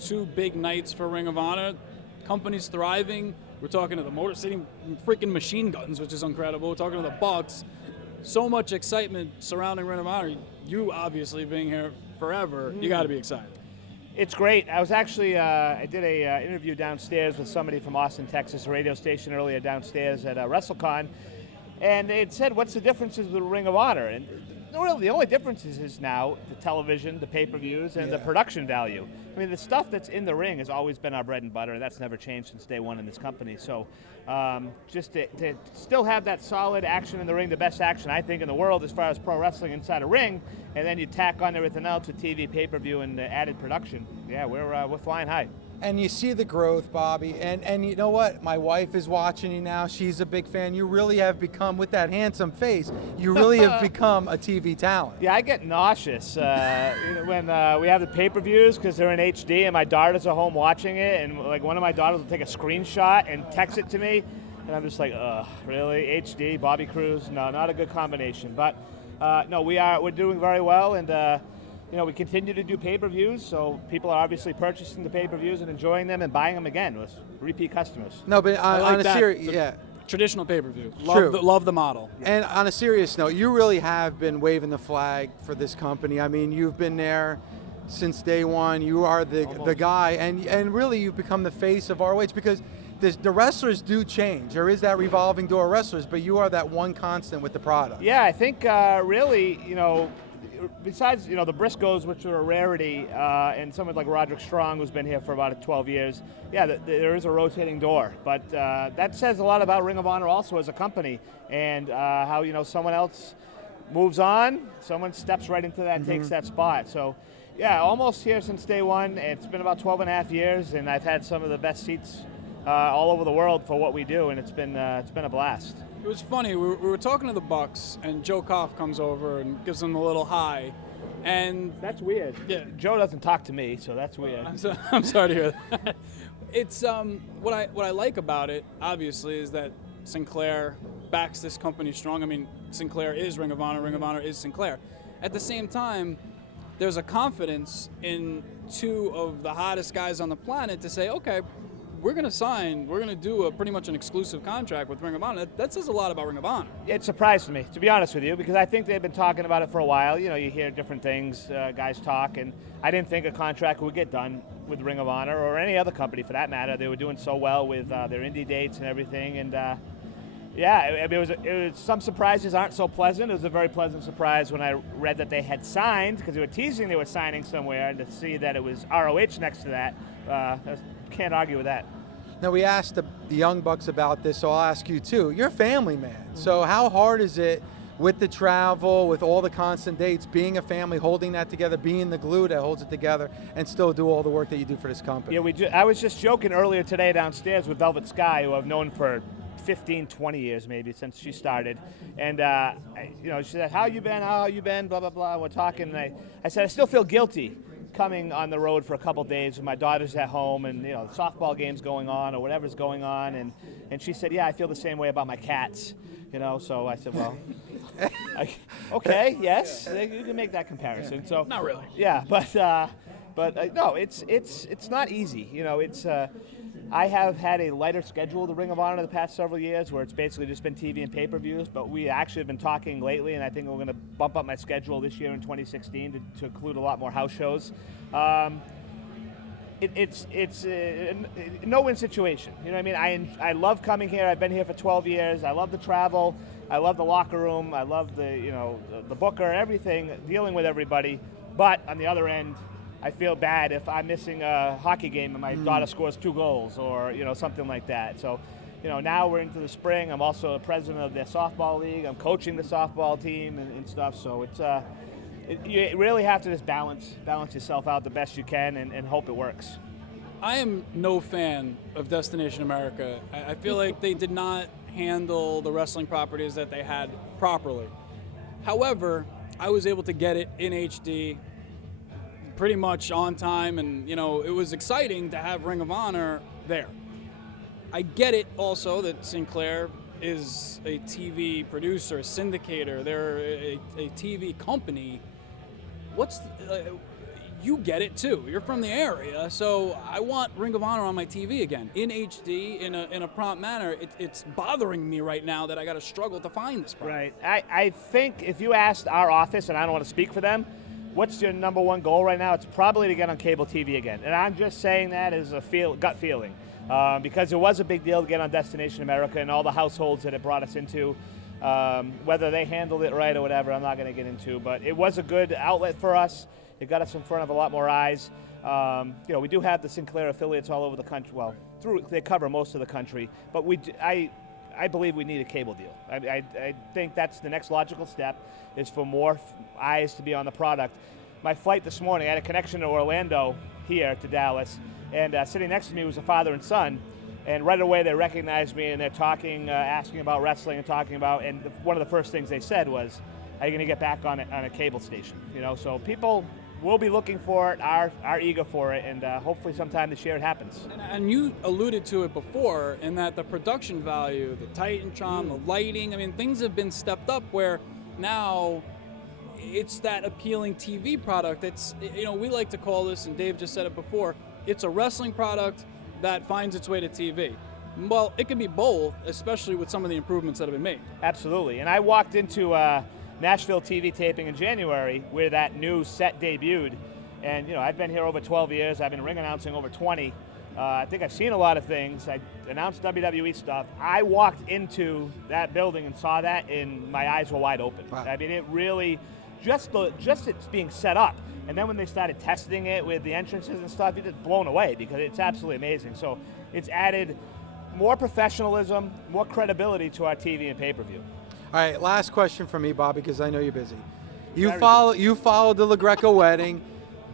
2 big nights for Ring of Honor. Company's thriving. We're talking to the Motor City freaking Machine Guns, which is incredible. We're talking to the Bucks. So much excitement surrounding Ring of Honor. You obviously being here forever, you got to be excited. It's great. I was actually, I did a interview downstairs with somebody from Austin, Texas, a radio station earlier downstairs at WrestleCon, and they had said, what's the differences with Ring of Honor? And really, the only difference is now the television, the pay-per-views, and the production value. I mean, the stuff that's in the ring has always been our bread and butter, and that's never changed since day one in this company. So just to still have that solid action in the ring, the best action, I think, in the world as far as pro wrestling inside a ring, and then you tack on everything else with TV, pay-per-view, and the added production. Yeah, we're flying high. And you see the growth, Bobby. And you know what? My wife is watching you now. She's a big fan. You really have become, with that handsome face, you really have become a TV talent. Yeah, I get nauseous when we have the pay-per-views because they're in HD and my daughters are home watching it, and like one of my daughters will take a screenshot and text it to me, and I'm just like, ugh, really? HD, Bobby Cruz? No, not a good combination. But no, we're doing very well, and we continue to do pay-per-views, so people are obviously purchasing the pay-per-views and enjoying them and buying them again with repeat customers. No, but on a serious, yeah. Traditional pay-per-view. True. Love the model. And on a serious note, you really have been waving the flag for this company. I mean, you've been there since day one. You are the guy, and really you've become the face of ROH because the wrestlers do change. There is that revolving door of wrestlers, but you are that one constant with the product. Yeah, I think really, besides, the Briscoes, which are a rarity, and someone like Roderick Strong, who's been here for about 12 years, yeah, there is a rotating door. But that says a lot about Ring of Honor also as a company, and how, someone else moves on, someone steps right into that and takes that spot. So, yeah, almost here since day one. It's been about 12 and a half years, and I've had some of the best seats all over the world for what we do, and it's been a blast. It was funny. We were talking to the Bucks, and Joe Koff comes over and gives them a little hi, and that's weird. Yeah, Joe doesn't talk to me, so that's weird. I'm sorry to hear that. It's what I like about it, obviously, is that Sinclair backs this company strong. I mean, Sinclair is Ring of Honor. Ring of Honor is Sinclair. At the same time, there's a confidence in 2 of the hottest guys on the planet to say, okay, we're going to do pretty much an exclusive contract with Ring of Honor. That says a lot about Ring of Honor. It surprised me, to be honest with you, because I think they've been talking about it for a while. You hear different things, guys talk, and I didn't think a contract would get done with Ring of Honor or any other company for that matter. They were doing so well with their indie dates and everything, and yeah, it was some surprises aren't so pleasant. It was a very pleasant surprise when I read that they had signed, because they were teasing they were signing somewhere, and to see that it was ROH next to that, can't argue with that. Now, we asked the Young Bucks about this, so I'll ask you too. You're a family man, so how hard is it with the travel, with all the constant dates, being a family, holding that together, being the glue that holds it together, and still do all the work that you do for this company? Yeah, I was just joking earlier today downstairs with Velvet Sky, who I've known for 15, 20 years maybe since she started. And, she said, how you been, blah, blah, blah. We're talking, and I said, I still feel guilty coming on the road for a couple days when my daughter's at home and, the softball game's going on or whatever's going on. And she said, yeah, I feel the same way about my cats, So I said, well, okay, yes, you can make that comparison. So not really. Yeah, but no, it's not easy. I have had a lighter schedule with the Ring of Honor the past several years where it's basically just been TV and pay-per-views, but we actually have been talking lately, and I think we're going to bump up my schedule this year in 2016 to include a lot more house shows. It's a no-win situation. You know what I mean? I love coming here. I've been here for 12 years. I love the travel. I love the locker room. I love the booker, everything, dealing with everybody. But on the other end, I feel bad if I'm missing a hockey game and my daughter scores 2 goals or, something like that. So, now we're into the spring. I'm also a president of the softball league. I'm coaching the softball team and stuff. So you really have to just balance yourself out the best you can and hope it works. I am no fan of Destination America. I feel like they did not handle the wrestling properties that they had properly. However, I was able to get it in HD pretty much on time, and it was exciting to have Ring of Honor there. I get it also that Sinclair is a TV producer, a syndicator. They're a TV company. you get it too. You're from the area, so I want Ring of Honor on my TV again in HD in a prompt manner. It's bothering me right now that I got to struggle to find this product. Right. I think if you asked our office, and I don't want to speak for them, what's your number one goal right now? It's probably to get on cable TV again. And I'm just saying that as a gut feeling. Because it was a big deal to get on Destination America and all the households that it brought us into. Whether they handled it right or whatever, I'm not going to get into. But it was a good outlet for us. It got us in front of a lot more eyes. We do have the Sinclair affiliates all over the country. Well, they cover most of the country. But I believe we need a cable deal. I think that's the next logical step, is for more eyes to be on the product. My flight this morning, I had a connection to Orlando here to Dallas, and sitting next to me was a father and son. And right away they recognized me, and they're talking, asking about wrestling and talking about, and one of the first things they said was, "Are you going to get back on a cable station?" So people will be looking for it, are eager for it, and hopefully sometime this year it happens. And you alluded to it before, in that the production value, the Titantron, the lighting, I mean, things have been stepped up where now it's that appealing TV product. It's, we like to call this, and Dave just said it before, it's a wrestling product that finds its way to TV. Well, it can be both, especially with some of the improvements that have been made. Absolutely. And I walked into Nashville TV taping in January where that new set debuted. And, I've been here over 12 years. I've been ring announcing over 20. I think I've seen a lot of things. I announced WWE stuff. I walked into that building and saw that, and my eyes were wide open. Wow. I mean, it really, just it's being set up. And then when they started testing it with the entrances and stuff, you're just blown away because it's absolutely amazing. So it's added more professionalism, more credibility to our TV and pay-per-view. All right, last question from me, Bob, because I know you're busy. You followed the LaGreca wedding.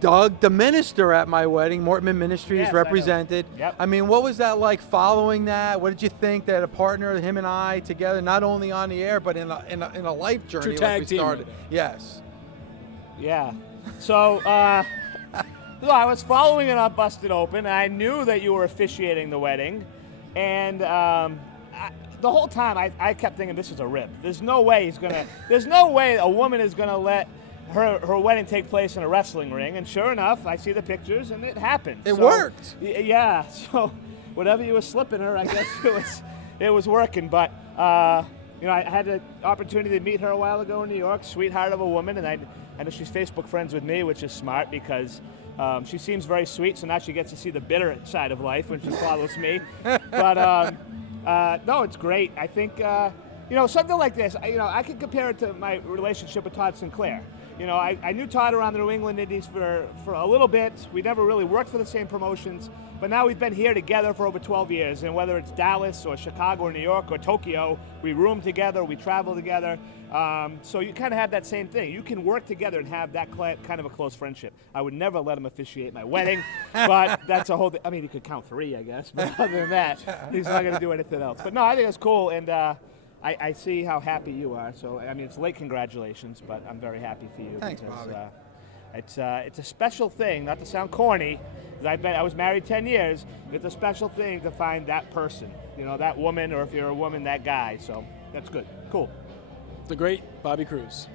Doug, the minister at my wedding, Mortman Ministries, Yes, represented. Yep. I mean, what was that like following that? What did you think that a partner, him and I, together, not only on the air, but in a life journey True like tag we team started? with it. Yes. Yeah. So, I was following it on Busted Open. I knew that you were officiating the wedding. And the whole time, I kept thinking this is a rib. There's no way a woman is going to let her wedding take place in a wrestling ring. And sure enough, I see the pictures, and it happened. It worked. Yeah. So, whatever you were slipping her, I guess it was working. But, I had the opportunity to meet her a while ago in New York. Sweetheart of a woman. And I know she's Facebook friends with me, which is smart because she seems very sweet. So now she gets to see the bitter side of life when she follows me. But no, it's great. I think something like this. I can compare it to my relationship with Todd Sinclair. I knew Todd around the New England Indies for a little bit. We never really worked for the same promotions, but now we've been here together for over 12 years. And whether it's Dallas or Chicago or New York or Tokyo, we room together, we travel together. So you kind of have that same thing. You can work together and have that kind of a close friendship. I would never let him officiate my wedding, but that's a whole thing. I mean, he could count 3, I guess, but other than that, he's not going to do anything else. But no, I think it's cool, and I see how happy you are. So, I mean, it's late congratulations, but I'm very happy for you. Thanks, because, Bobby. It's a special thing, not to sound corny, because I was married 10 years. It's a special thing to find that person, that woman, or if you're a woman, that guy. So that's good. Cool. The great Bobby Cruz.